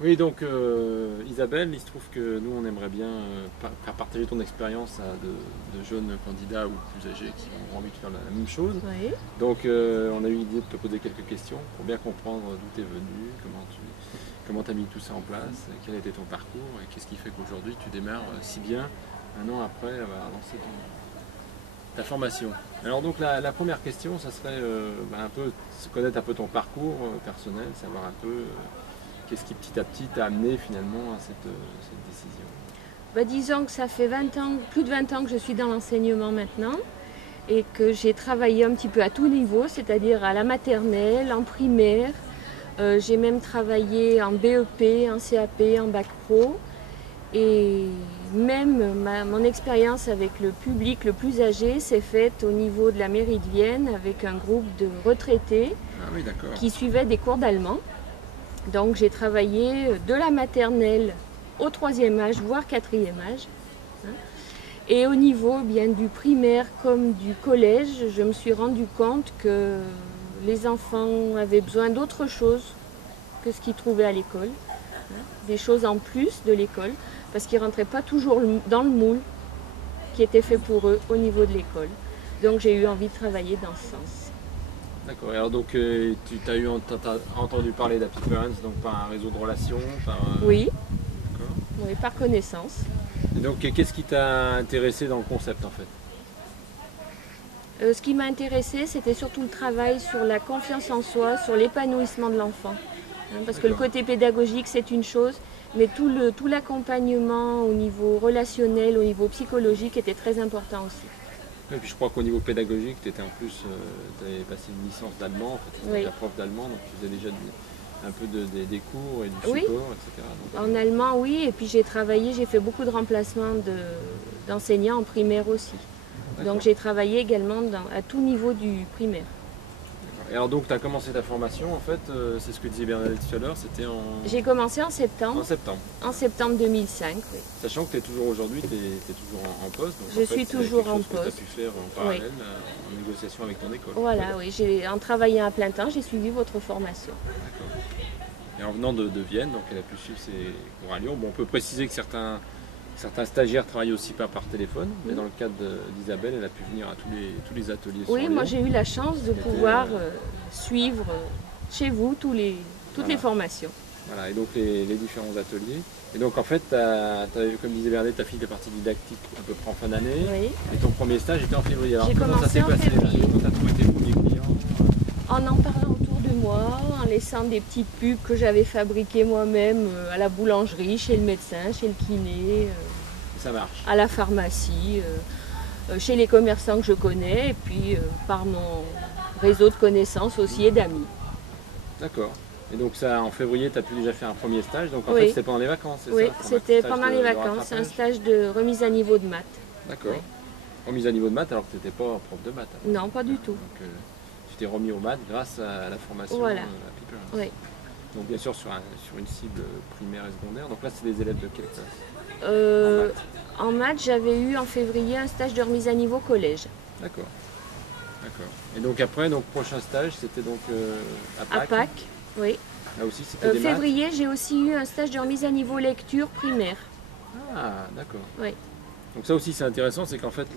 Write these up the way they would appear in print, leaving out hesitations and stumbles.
Oui, donc Isabelle, il se trouve que nous, on aimerait bien faire partager ton expérience à de jeunes candidats ou plus âgés qui ont envie de faire la même chose. Oui. Donc, on a eu l'idée de te poser quelques questions pour bien comprendre d'où tu es venu, comment tu as mis tout ça en place, quel a été ton parcours et qu'est-ce qui fait qu'aujourd'hui tu démarres si bien un an après avoir lancé ta formation. Alors donc la première question, ça serait un peu se connaître un peu ton parcours personnel, savoir un peu qu'est-ce qui petit à petit t'a amené finalement à cette décision. Bah, disons que ça fait 20 ans, plus de 20 ans que je suis dans l'enseignement maintenant et que j'ai travaillé un petit peu à tout niveau, c'est-à-dire à la maternelle, en primaire. J'ai même travaillé en BEP, en CAP, en bac pro. Et même mon expérience avec le public le plus âgé s'est faite au niveau de la mairie de Vienne avec un groupe de retraités Ah oui, d'accord. qui suivaient des cours d'allemand. Donc j'ai travaillé de la maternelle au troisième âge, voire quatrième âge. Et au niveau bien du primaire comme du collège, je me suis rendu compte que les enfants avaient besoin d'autre chose que ce qu'ils trouvaient à l'école, des choses en plus de l'école, parce qu'ils ne rentraient pas toujours dans le moule qui était fait pour eux au niveau de l'école. Donc j'ai eu envie de travailler dans ce sens. D'accord. Et alors donc t'as entendu parler d'Happy Parents donc par un réseau de relations, Oui, d'accord. oui, par connaissance. Et donc qu'est-ce qui t'a intéressé dans le concept en fait? Ce qui m'a intéressé, c'était surtout le travail sur la confiance en soi, sur l'épanouissement de l'enfant. Parce que le D'accord. côté pédagogique, c'est une chose, mais tout l'accompagnement au niveau relationnel, au niveau psychologique était très important aussi. Et puis je crois qu'au niveau pédagogique, tu étais en plus, tu avais passé une licence d'allemand, en fait, tu étais Oui. déjà prof d'allemand, donc tu faisais déjà un peu des cours et du Oui, support, etc. Donc, en allemand, oui, et puis j'ai travaillé, j'ai fait beaucoup de remplacements d'enseignants en primaire aussi. Donc d'accord. j'ai travaillé également à tout niveau du primaire. Et alors donc tu as commencé ta formation, en fait, c'est ce que disait Bernadette tout à l'heure, c'était J'ai commencé en septembre. en septembre 2005, oui. Sachant que tu es toujours aujourd'hui, tu es, toujours en poste, donc Je en fait suis c'est toujours quelque en chose que tu as poste. pu faire en Oui. parallèle, en négociation avec ton école. Voilà, oui, en travaillant à plein temps, j'ai suivi votre formation. D'accord. Et en venant de Vienne, donc elle a pu suivre ses cours à Lyon. Bon, on peut préciser que certains stagiaires travaillent aussi pas par téléphone, mais dans le cadre d'Isabelle, elle a pu venir à tous les ateliers sur Oui, moi Lyon. j'ai eu la chance de Qui étaient, pouvoir suivre chez vous toutes les voilà, formations. voilà, et donc les différents ateliers. Et donc en fait, comme disait Bernadette, ta fille est partie didactique à peu près en fin d'année, Oui. et ton premier stage était en février. Alors J'ai comment ça commencé s'est en passé déjà? février. Comment tu as trouvé tes premiers clients? En parlant autour de moi, en laissant des petites pubs que j'avais fabriquées moi-même à la boulangerie, chez le médecin, chez le kiné, Ça marche. à la pharmacie, chez les commerçants que je connais, et puis par mon réseau de connaissances aussi et d'amis. D'accord. Et donc ça, en février, tu as pu déjà faire un premier stage, donc en fait Oui, c'était pendant les vacances, c'est oui, ça? c'était Stage pendant de les vacances, un rattrapage. stage de remise à niveau de maths. D'accord. Oui. Remise à niveau de maths alors que tu n'étais pas prof de maths. Non, pas du tout. Donc tu t'es remis aux maths grâce à la formation Voilà. à Piper. Oui. Donc bien sûr sur une cible primaire et secondaire. Donc là c'est des élèves de quelle classe? Euh, En maths, j'avais eu en février un stage de remise à niveau collège. D'accord. D'accord. Et donc après, donc prochain stage, c'était donc à À Pâques. Pâques, oui. Là aussi c'était des maths. Février, j'ai aussi eu un stage de remise à niveau lecture primaire. Ah d'accord. Oui. Donc ça aussi c'est intéressant, c'est qu'en fait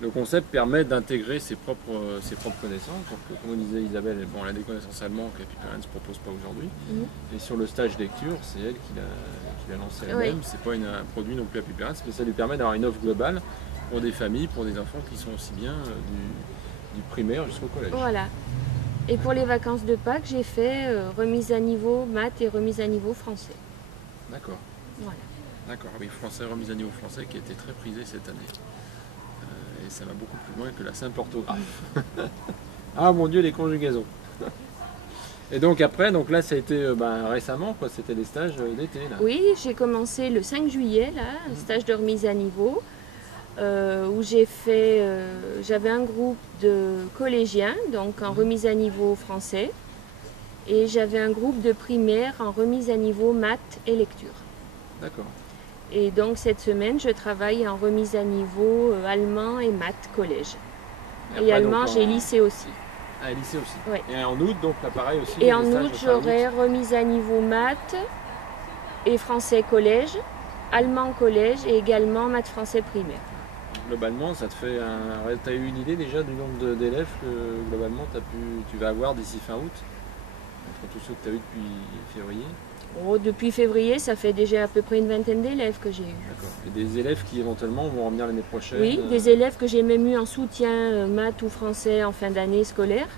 le concept permet d'intégrer ses propres connaissances. Donc comme disait Isabelle, bon, elle a des connaissances allemandes que Happy Parents ne propose pas aujourd'hui. Mhm. Et sur le stage lecture, c'est elle qui l'a lancé elle-même. Oui. C'est pas un produit non plus Happy Parents, mais ça lui permet d'avoir une offre globale pour des familles, pour des enfants qui sont aussi bien du primaire jusqu'au collège. Voilà. Et pour les vacances de Pâques, j'ai fait remise à niveau maths et remise à niveau français. D'accord. Voilà. D'accord, oui, français, remise à niveau français qui a été très prisé cette année. Et ça va beaucoup plus loin que la simple orthographe. Ah mon Dieu, les conjugaisons. Et donc après, donc là ça a été récemment, quoi, c'était les stages d'été là. Oui, j'ai commencé le 5 juillet, là, un stage de remise à niveau, où j'avais un groupe de collégiens, donc en remise à niveau français, et j'avais un groupe de primaires en remise à niveau maths et lecture. D'accord. Et donc cette semaine, je travaille en remise à niveau allemand et maths collège. Et après, allemand, donc, j'ai lycée aussi. Ah, lycée aussi. Ouais. Et en août, donc là pareil aussi. Et des en stages août, fin août. j'aurai remise à niveau maths et français collège, allemand collège et également maths français primaire. Globalement, ça te fait un... Tu as eu une idée déjà du nombre d'élèves que globalement tu vas avoir d'ici fin août, entre tous ceux que tu as eu depuis février? Oh, depuis février, ça fait déjà à peu près une vingtaine d'élèves que j'ai eu. D'accord. Et des élèves qui éventuellement vont revenir l'année prochaine? Oui, des élèves que j'ai même eu en soutien maths ou français en fin d'année scolaire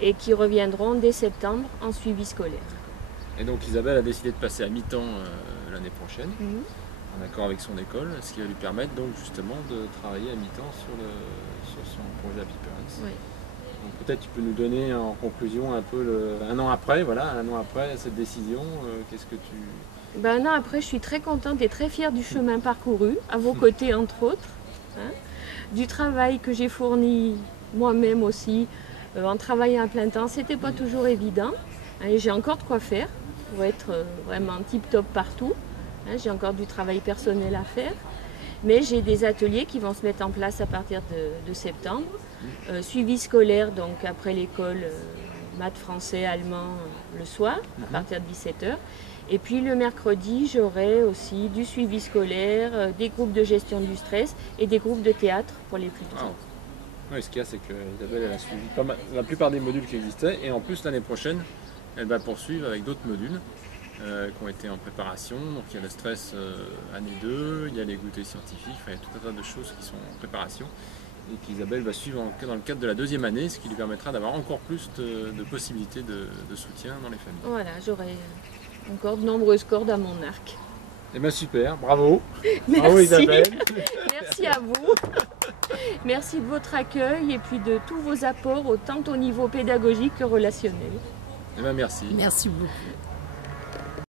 et qui reviendront dès septembre en suivi scolaire. Et donc Isabelle a décidé de passer à mi-temps l'année prochaine, en accord avec son école, ce qui va lui permettre donc justement de travailler à mi-temps sur son projet Happy Parents. Oui. Donc peut-être tu peux nous donner en conclusion un peu un an après, voilà, un an après cette décision, qu'est-ce que tu... Ben, un an après, je suis très contente et très fière du chemin parcouru, à vos côtés entre autres, du travail que j'ai fourni moi-même aussi, en travaillant à plein temps. C'était pas toujours évident, et j'ai encore de quoi faire pour être vraiment tip-top partout. J'ai encore du travail personnel à faire, mais j'ai des ateliers qui vont se mettre en place à partir de septembre. Suivi scolaire, donc après l'école, maths, français, allemand le soir, à partir de 17h. Et puis le mercredi, j'aurai aussi du suivi scolaire, des groupes de gestion du stress et des groupes de théâtre pour les plus petits. Wow. Oui, ce qu'il y a, c'est que Isabelle elle a suivi la plupart des modules qui existaient, et en plus l'année prochaine, elle va poursuivre avec d'autres modules qui ont été en préparation. Donc il y a le stress année 2, il y a les goûters scientifiques, enfin, il y a tout un tas de choses qui sont en préparation et qu'Isabelle va suivre dans le cadre de la deuxième année, ce qui lui permettra d'avoir encore plus de possibilités de soutien dans les familles. Voilà, j'aurai encore de nombreuses cordes à mon arc. Eh bien super, bravo. Merci. Bravo Isabelle. Merci à vous. Merci de votre accueil et puis de tous vos apports, tant au niveau pédagogique que relationnel. Eh bien merci. Merci beaucoup.